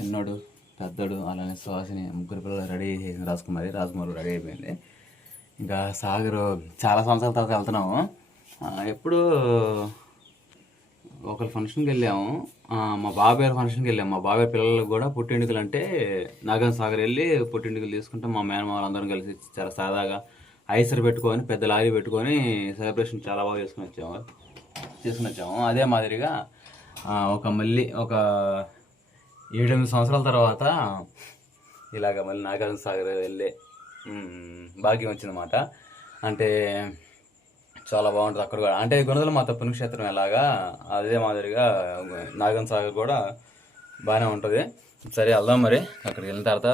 చిన్నోడు పెద్దోడు అలానే సుహాసిని ముగ్గురు పిల్లలు రెడీ చేసిన రాజకుమారి రెడీ అయిపోయింది. ఇంకా సాగర్ చాలా సంవత్సరాల తర్వాత వెళ్తున్నాము. ఎప్పుడు ఒకరి ఫంక్షన్కి వెళ్ళాము, మా బాబాయ్ ఫంక్షన్కి వెళ్ళాము. మా బాబాయ్ పిల్లలకు కూడా పుట్టింటికలు అంటే నాగార్జున సాగర్ వెళ్ళి పుట్టింటికలు తీసుకుంటాం. మా మేనమామలు అందరం కలిసి చాలా సరదాగా ఐసర్ పెట్టుకొని పెద్ద లారీ పెట్టుకొని సెలబ్రేషన్ చాలా బాగా చేసుకుని వచ్చాము. అదే మాదిరిగా మళ్ళీ ఒక 7-8 సంవత్సరాల తర్వాత ఇలాగ మళ్ళీ నాగార్జున సాగర్ వెళ్ళే భాగ్యం వచ్చిందన్నమాట. అంటే చాలా బాగుంటుంది అక్కడ కూడా. అంటే గుణదల మాత పుణ్యక్షేత్రం ఎలాగా అదే మాదిరిగా నాగార్జున సాగర్ కూడా బాగానే ఉంటుంది. సరే వెళ్దాం మరి. అక్కడికి వెళ్ళిన తర్వాత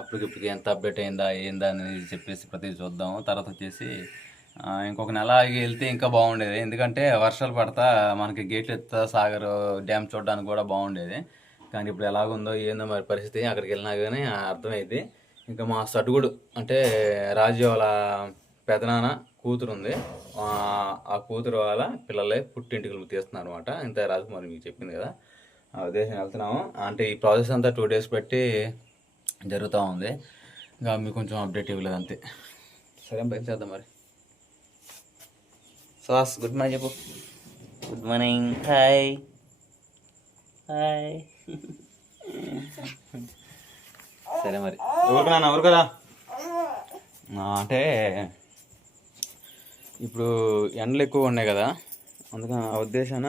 అప్పటికిప్పటికి ఎంత అప్డేట్ ఏందా అనేది చెప్పేసి ప్రతి చూద్దాము. తర్వాత వచ్చేసి ఇంకొక నెల ఆగి వెళ్తే ఇంకా బాగుండేది, ఎందుకంటే వర్షాలు పడతా మనకి గేట్లు ఎత్తా సాగర్ డ్యామ్ చూడడానికి కూడా బాగుండేది. కానీ ఇప్పుడు ఎలాగుందో ఏందో మరి పరిస్థితి. అక్కడికి వెళ్ళినా కానీ అర్థమైంది. ఇంకా మా సటుగుడు అంటే రాజు వాళ్ళ పెదనాన్న కూతురు ఉంది, ఆ కూతురు వాళ్ళ పిల్లలే పుట్టింటికలు తీస్తున్నారు అనమాట. ఇంత రాజకుమారి మీకు చెప్పింది కదా, ఆ ఉద్దేశం వెళ్తున్నాము. అంటే ఈ ప్రాసెస్ అంతా 2 days పెట్టి జరుగుతూ ఉంది. ఇంకా మీకు కొంచెం అప్డేట్ ఇవ్వలేదు అంతే. సరే బయట చేద్దాం మరి. సాస్ గుడ్ మార్నింగ్ చెప్పు. Good morning. Hi hi. సరే మరి ఊరుకురా. అంటే ఇప్పుడు ఎండలు ఎక్కువ ఉన్నాయి కదా, అందుకని ఆ ఉద్దేశాన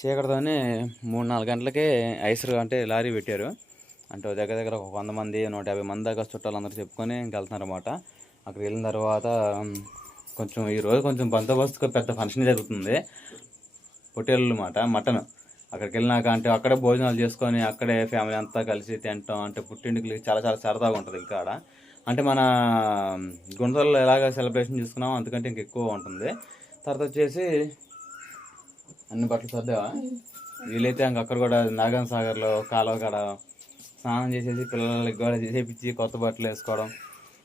చీకటితోనే 3-4 గంటలకే ఐసర్ అంటే లారీ పెట్టారు. అంటే దగ్గర ఒక 100 మంది 150 మంది దాకా చుట్టాలందరూ చెప్పుకొని వెళ్తున్నారు అన్నమాట. అక్కడికి వెళ్ళిన తర్వాత కొంచెం ఈరోజు కొంచెం బందోబస్తుగా పెద్ద ఫంక్షన్ జరుగుతుంది, పొట్టేళ్ళు అన్నమాట, మటన్. అక్కడికి వెళ్ళినాక అంటే అక్కడే భోజనాలు చేసుకొని అక్కడే ఫ్యామిలీ అంతా కలిసి తింటాం. అంటే పుట్టింటికి చాలా చాలా సరదాగా ఉంటుంది ఇంకా ఆడ. అంటే మన గుంటూరులో ఎలాగ సెలబ్రేషన్ చేసుకున్నామో అంతకంటే ఇంక ఎక్కువ ఉంటుంది. తర్వాత వచ్చేసి అన్ని బట్టలు సర్దావా? వీలైతే ఇంక అక్కడ కూడా నాగార్జున సాగర్లో కాలువ కాడ స్నానం చేసేసి పిల్లలకి కూడా చేసేపించి కొత్త బట్టలు వేసుకోవడం,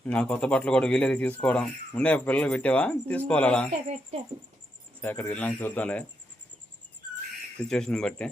నా కొత్త బట్టలు కూడా వీలైతే తీసుకోవడం. ఉండే పిల్లలు పెట్టావా? తీసుకోవాలి అలా. సరే అక్కడికి వెళ్ళాక చూద్దాంలే సిచ్యువేషన్ బట్టి.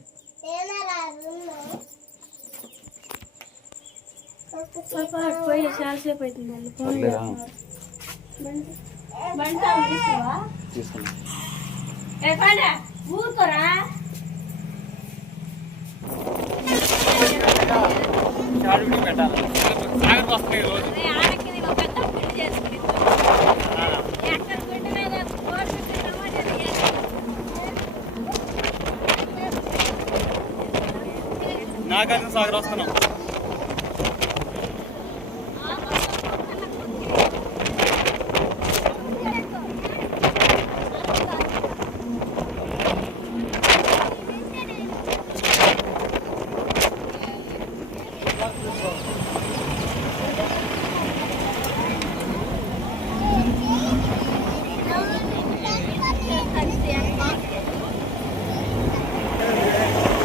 నాగార్జున సాగర్ వస్తున్నాం.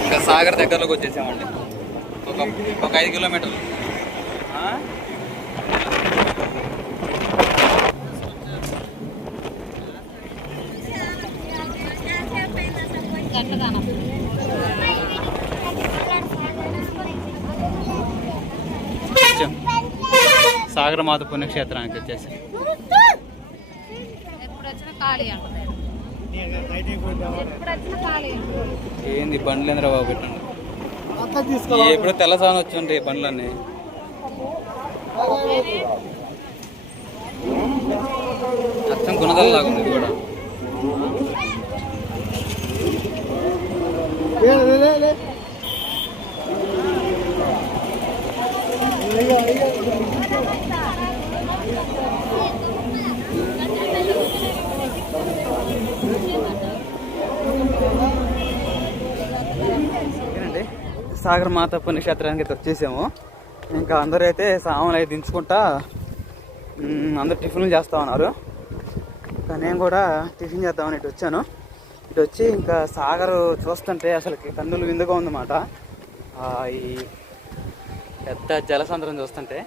ఇంకా సాగర్ దగ్గరలోకి వచ్చేసామండి. ఒక 5 కిలోమీటర్లు. సాగర మాత పుణ్యక్షేత్రానికి వచ్చేసి ఏంది బండ్లు ఎంద్రా బాబు పెట్టండి. ఎప్పుడు తెల్లసాని వచ్చి ఉంటాయి బండ్లన్నీ. అచ్చం గుణదల్లాగా ఉంది ఇది కూడా. సాగర్ మాత పుణ్యక్షేత్రానికి అయితే వచ్చేసాము. ఇంకా అందరూ అయితే సామాన్లు అయితే దించుకుంటా అందరు టిఫిన్లు చేస్తూ ఉన్నారు. కానీ నేను కూడా టిఫిన్ చేద్దామని ఇటు వచ్చాను. ఇటు వచ్చి ఇంకా సాగర్ చూస్తుంటే అసలుకి కన్నులు విందుగా ఉందన్నమాట. ఈ పెద్ద జలసంద్రం చూస్తుంటే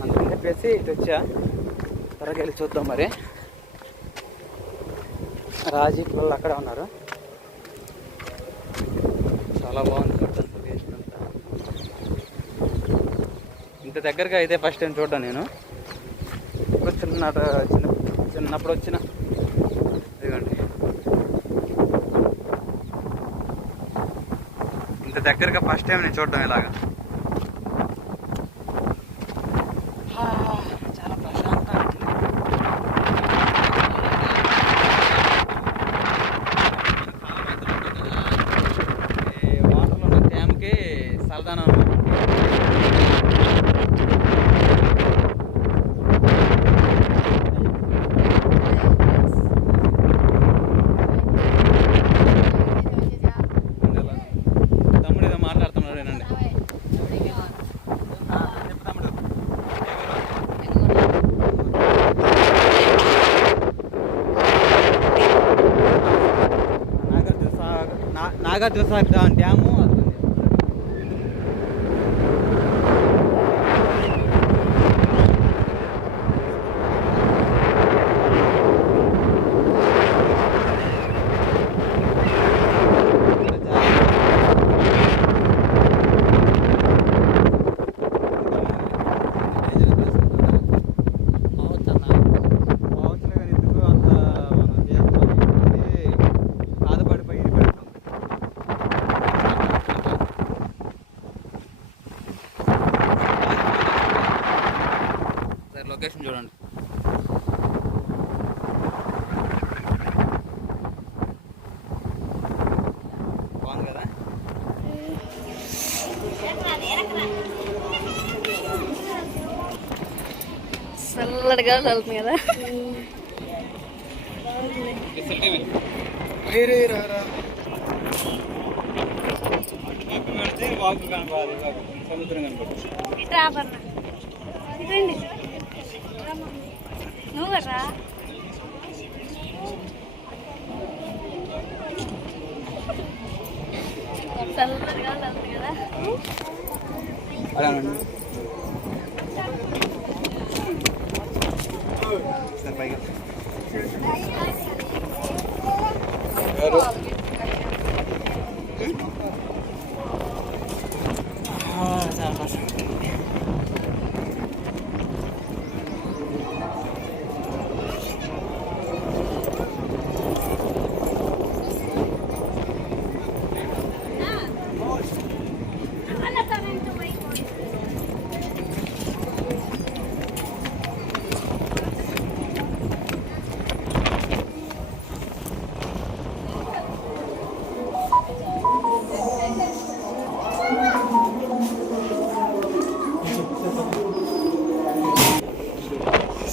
అందుకని చెప్పేసి ఇటు వచ్చా. త్వరగా వెళ్ళి చూద్దాం మరి. రాజీ పిల్లలు అక్కడే ఉన్నారు. చాలా బాగుంది చూడడానికి. ఇంత దగ్గరగా అయితే ఫస్ట్ టైం చూడ్డా నేను. చిన్నప్పుడు వచ్చిన ఇదిగోండి, ఇంత దగ్గరగా ఫస్ట్ టైం నేను చూడడం ఇలాగా. చాలా ప్రశాంతంగా ఉంది. వాటర్లో ఉన్న డ్యామ్కి సలదానం. నాగార్జున డ్యాము లొకేషన్ చూడండి. బాగుంది కదా. చల్లడిగా చల్లుతుంది కదా. సముద్రం కనపడుతుంది. నువ్వు కదా చల్లడిగా చల్లుతుంది కదా.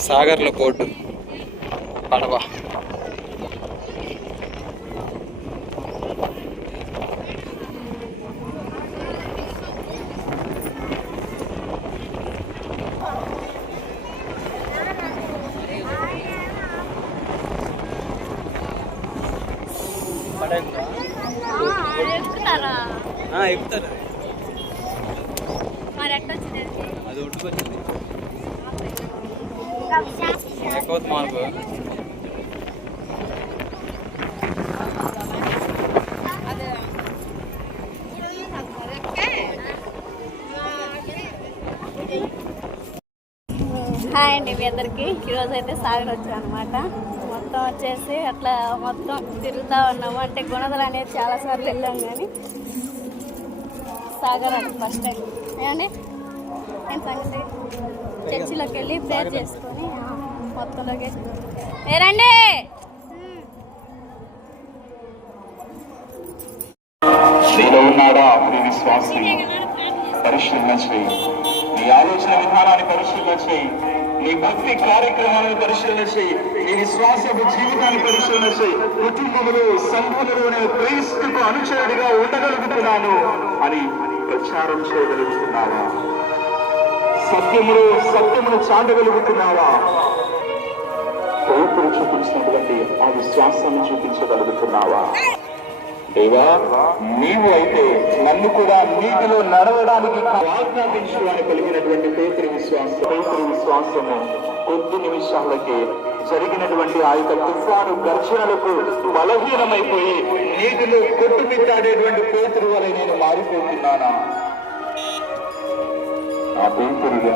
సాగర్లో బోర్డు పడవ. ఎక్కుతారు. అది ఒడ్డుకొచ్చింది ఎక్కువ మాకు. హాయ్ అండి మీ అందరికి. ఈరోజు అయితే సాగర్ వచ్చాం అనమాట. మొత్తం వచ్చేసి అట్లా మొత్తం తిరుగుతూ ఉన్నాము. అంటే గుణదల అనేది చాలాసార్లు వెళ్ళాం కానీ సాగర్ అది ఫస్ట్ టైం. ఏమండి నేను సంగతి చర్చిలోకి వెళ్ళి ప్రేయర్ చేసుకొని మొత్తంలోకి ఏరండి. నీలో ఉన్నాడా నీ విశ్వాసం పరిశీలన చేయి. నీ ఆలోచన విధానాన్ని పరిశీలన చేయి. నీ భక్తి కార్యక్రమాలను పరిశీలన చేయి. నీ విశ్వాసపు జీవితాన్ని పరిశీలన చేయి. కుటుంబములు సంఘములు నేను క్రీస్తుకు అనుచరుడిగా ఉండగలుగుతున్నాను అని ప్రచారం చేయగలుగుతున్నావా? సత్యమును చాటగలుగుతున్నావా? పేతురు చూపించినటువంటి ఆ విశ్వాసాన్ని చూపించగలుగుతున్నావా? దేవా, నీవు అయితే నన్ను కూడా నీటిలో నడవడానికి ఆజ్ఞాపించు అని కలిగినటువంటి పేతురు విశ్వాసము కొద్ది నిమిషాలకే జరిగినటువంటి ఆ యొక్క తుఫాను గర్జనలకు బలహీనమైపోయి నీటిలో కొట్టుమిట్టాడేటువంటి పేతురు వలె నేను మారిపోతున్నానా? నా ఊపిరిగా